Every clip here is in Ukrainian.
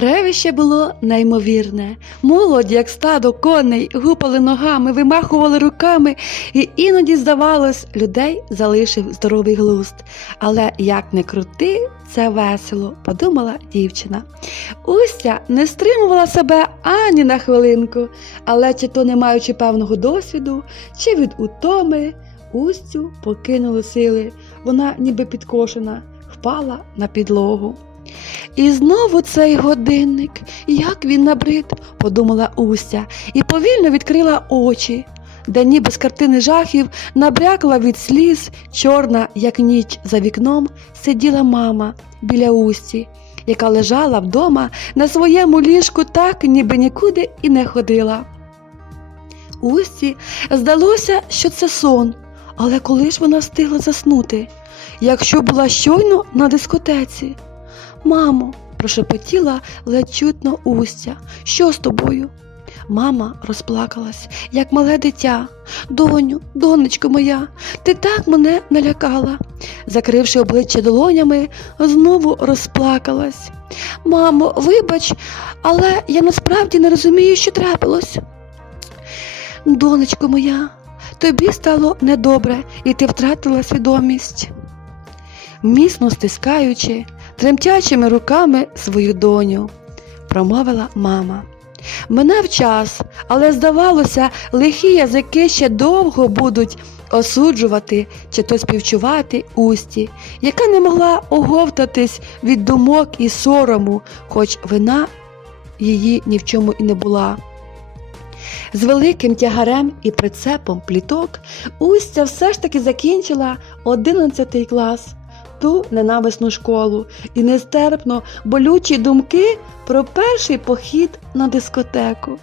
Ревище було неймовірне. Молодь, як стадо коней, гупали ногами, вимахували руками, і іноді, здавалось, людей залишив здоровий глузд. Але як не крути, це весело, подумала дівчина. Устя не стримувала себе ані на хвилинку, але чи то не маючи певного досвіду, чи від утоми, Устю покинули сили. Вона, ніби підкошена, впала на підлогу. І знову цей годинник, як він набрид, подумала Устя, і повільно відкрила очі, де ніби з картини жахів набрякла від сліз, чорна, як ніч за вікном, сиділа мама біля Усті, яка лежала вдома на своєму ліжку так, ніби нікуди і не ходила. Усті здалося, що це сон, але коли ж вона встигла заснути, якщо була щойно на дискотеці? Мамо, прошепотіла ледь чутно Устя. Що з тобою? Мама розплакалась, як мале дитя. Доню, донечко моя, ти так мене налякала. Закривши обличчя долонями, знову розплакалась. Мамо, вибач, але я насправді не розумію, що трапилось. Донечко моя, тобі стало недобре, і ти втратила свідомість. Міцно стискаючи, тремтячими руками свою доню, промовила мама. Минав час, але здавалося, лихі язики ще довго будуть осуджувати чи то співчувати усті, яка не могла оговтатись від думок і сорому, хоч вина її ні в чому і не була. З великим тягарем і прицепом пліток Устя все ж таки закінчила 11 клас, ту ненависну школу, і нестерпно болючі думки про перший похід на дискотеку.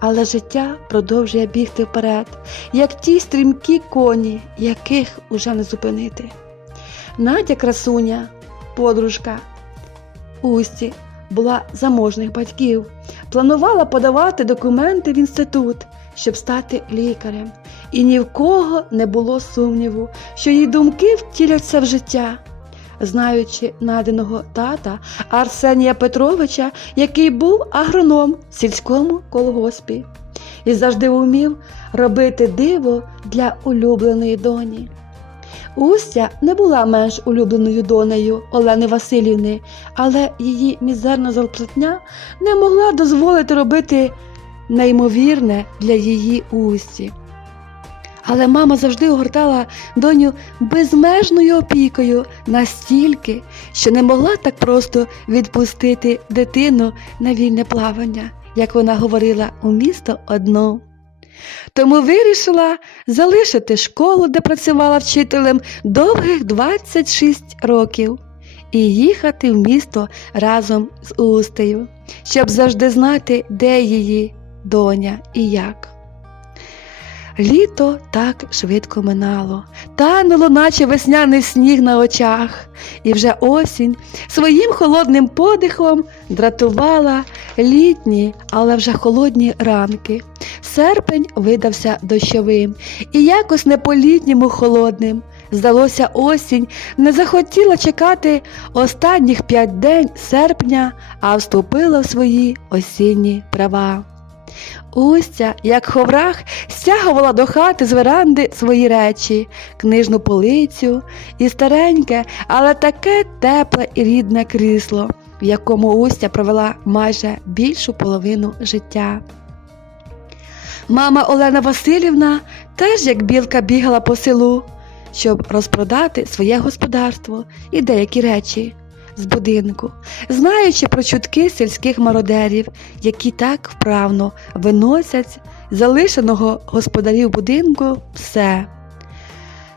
Але життя продовжує бігти вперед, як ті стрімкі коні, яких уже не зупинити. Надя красуня, подружка Усті, була заможних батьків, планувала подавати документи в інститут, щоб стати лікарем. І ні в кого не було сумніву, що її думки втіляться в життя. Знаючи наденого тата Арсенія Петровича, який був агроном в сільському колгоспі, і завжди вмів робити диво для улюбленої доні. Устя не була менш улюбленою донею Олени Васильівни, але її мізерна зарплатня не могла дозволити робити неймовірне для її усті. Але мама завжди огортала доню безмежною опікою настільки, що не могла так просто відпустити дитину на вільне плавання, як вона говорила у місто одно. Тому вирішила залишити школу, де працювала вчителем довгих 26 років, і їхати в місто разом з Устею, щоб завжди знати, де її доня і як. Літо так швидко минало, тануло, наче весняний сніг на очах, і вже осінь своїм холодним подихом дратувала літні, але вже холодні ранки. Серпень видався дощовим і якось не по-літньому холодним. Здалося, осінь не захотіла чекати останніх п'ять день серпня, а вступила в свої осінні права. Устя, як ховрах, стягувала до хати з веранди свої речі, книжну полицю і стареньке, але таке тепле і рідне крісло, в якому Устя провела майже більшу половину життя. Мама Олена Васильівна теж як білка бігала по селу, щоб розпродати своє господарство і деякі речі з будинку, знаючи про чутки сільських мародерів, які так вправно виносять залишеного господарів будинку все.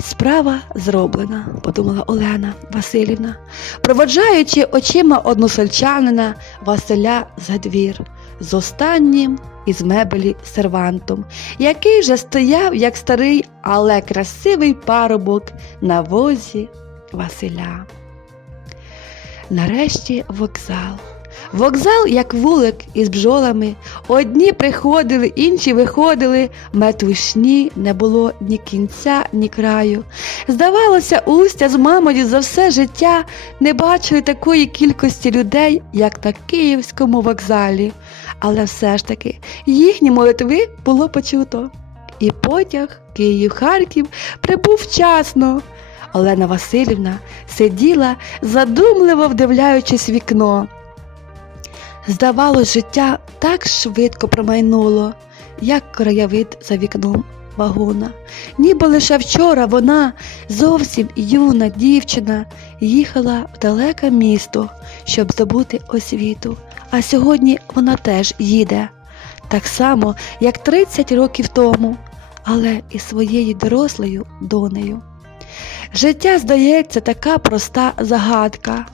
Справа зроблена, подумала Олена Васильівна, проводжаючи очима односельчанина Василя за двір з останнім із мебелі сервантом, який вже стояв як старий, але красивий парубок на возі Василя. Нарешті вокзал. Вокзал, як вулик із бджолами, одні приходили, інші виходили, метушні не було ні кінця, ні краю. Здавалося, Устя з мамою за все життя не бачили такої кількості людей, як на Київському вокзалі. Але все ж таки їхні молитви було почуто. І потяг Київ-Харків прибув вчасно. Олена Васильівна сиділа, задумливо вдивляючись вікно. Здавалось, життя так швидко промайнуло, як краєвид за вікном вагона. Ніби лише вчора вона, зовсім юна дівчина, їхала в далеке місто, щоб здобути освіту. А сьогодні вона теж їде, так само, як 30 років тому, але із своєю дорослою донею. Життя, здається, така проста загадка,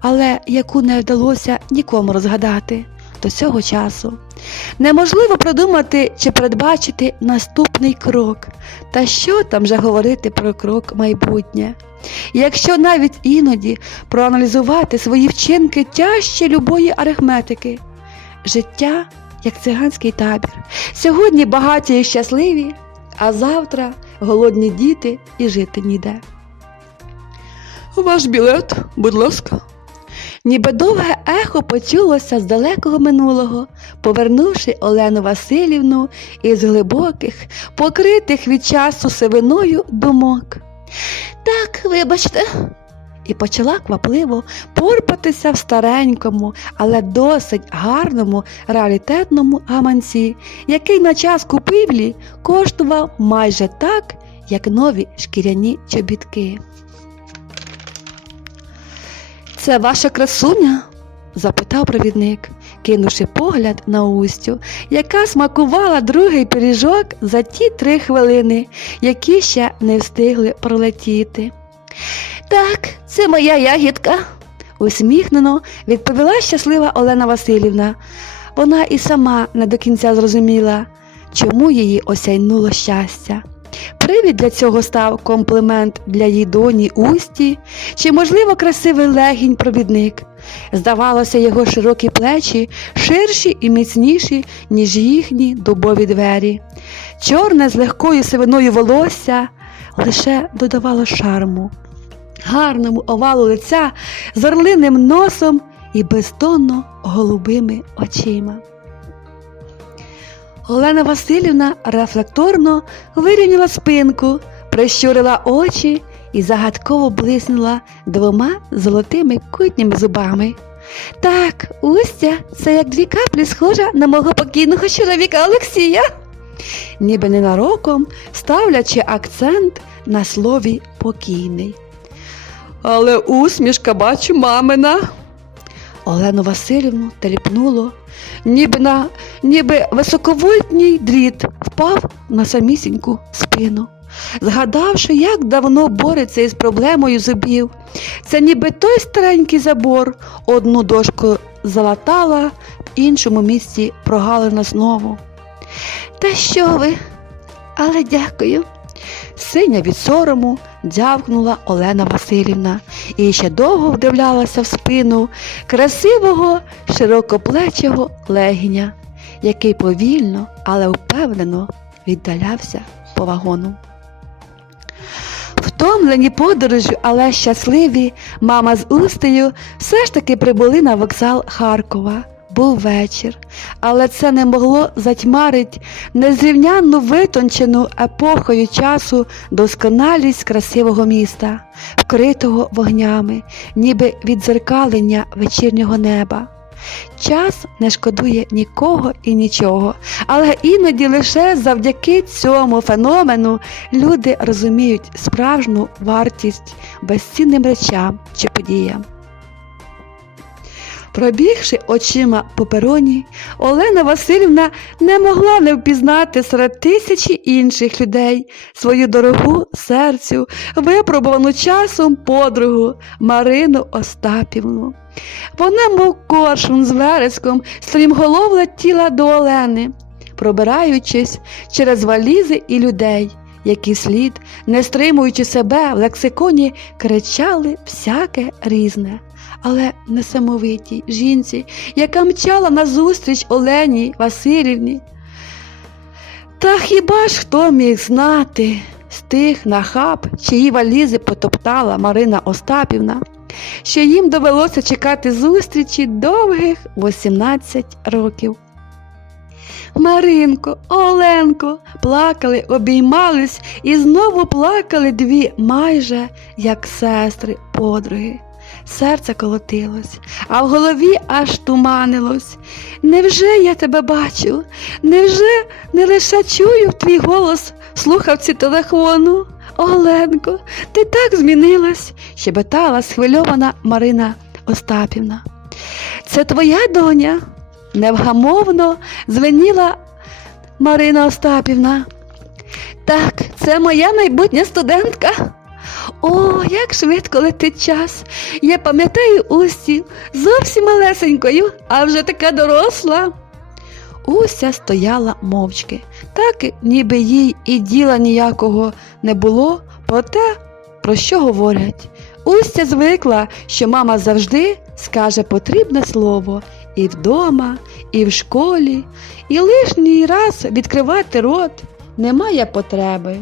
але яку не вдалося нікому розгадати до цього часу. Неможливо продумати чи передбачити наступний крок, та що там вже говорити про крок майбутнє. Якщо навіть іноді проаналізувати свої вчинки тяжче любої арифметики, життя як циганський табір. Сьогодні багаті і щасливі, а завтра голодні діти і жити ніде. Ваш білет, будь ласка. Ніби довге ехо почулося з далекого минулого, повернувши Олену Васильівну із глибоких, покритих від часу сивиною думок. Так, вибачте. І почала квапливо порпатися в старенькому, але досить гарному раритетному гаманці, який на час купівлі коштував майже так, як нові шкіряні чобітки. Це ваша красуня? запитав провідник, кинувши погляд на Устю, яка смакувала другий пиріжок за ті три хвилини, які ще не встигли пролетіти. Так, це моя ягідка, усміхнено відповіла щаслива Олена Васильівна. Вона і сама не до кінця зрозуміла, чому її осяйнуло щастя. Привід для цього став комплімент для її доні Усті, чи, можливо, красивий легінь провідник. Здавалося, його широкі плечі ширші і міцніші, ніж їхні дубові двері. Чорне з легкою сивиною волосся лише додавало шарму, гарному овалу лиця з орлиним носом і бездонно голубими очима. Олена Васильівна рефлекторно вирівняла спинку, прищурила очі і загадково блиснула двома золотими кутніми зубами. Так, Устя, це як дві каплі схожа на мого покійного чоловіка Олексія, ніби ненароком ставлячи акцент на слові покійний. Але усмішка бачу мамина. Олену Васильівну теліпнуло, ніби на ніби високовольтній дріт впав на самісіньку спину. Згадавши, як давно бореться із проблемою зубів, це ніби той старенький забор, одну дошку залатала, в іншому місці прогалина знову. Та що ви? Але дякую. Синя від сорому дзявкнула Олена Васильівна і ще довго вдивлялася в спину красивого широкоплечого легіня, який повільно, але впевнено віддалявся по вагону. Втомлені подорожю, але щасливі, мама з Устею все ж таки прибули на вокзал Харкова. Був вечір, але це не могло затьмарить незрівнянну витончену епохою часу досконалість красивого міста, вкритого вогнями, ніби відзеркалення вечірнього неба. Час не шкодує нікого і нічого, але іноді лише завдяки цьому феномену люди розуміють справжню вартість безцінним речам чи подіям. Пробігши очима по пероні, Олена Васильівна не могла не впізнати серед тисячі інших людей свою дорогу серцю, випробувану часом подругу Марину Остапівну. Вона, мов коршун з вереском, стрімголов летіла до Олени, пробираючись через валізи і людей, які слід, не стримуючи себе в лексиконі, кричали всяке різне. Але несамовитій жінці, яка мчала назустріч Олені Васильівні. Та хіба ж хто міг знати з тих нахаб, чиї валізи потоптала Марина Остапівна, що їм довелося чекати зустрічі довгих 18 років. Маринко, Оленко плакали, обіймались і знову плакали дві майже як сестри подруги. Серце колотилось, а в голові аж туманилось. Невже я тебе бачу? Невже не лише чую твій голос слухавці телефону? Оленко, ти так змінилась, щебетала схвильована Марина Остапівна. Це твоя доня? Невгамовно звеніла Марина Остапівна. Так, це моя майбутня студентка. О, як швидко летить час. Я пам'ятаю Усі зовсім малесенькою, а вже така доросла. Уся стояла мовчки, так ніби їй і діла ніякого не було про те, про що говорять. Устя звикла, що мама завжди скаже потрібне слово і вдома, і в школі, і лишній раз відкривати рот немає потреби.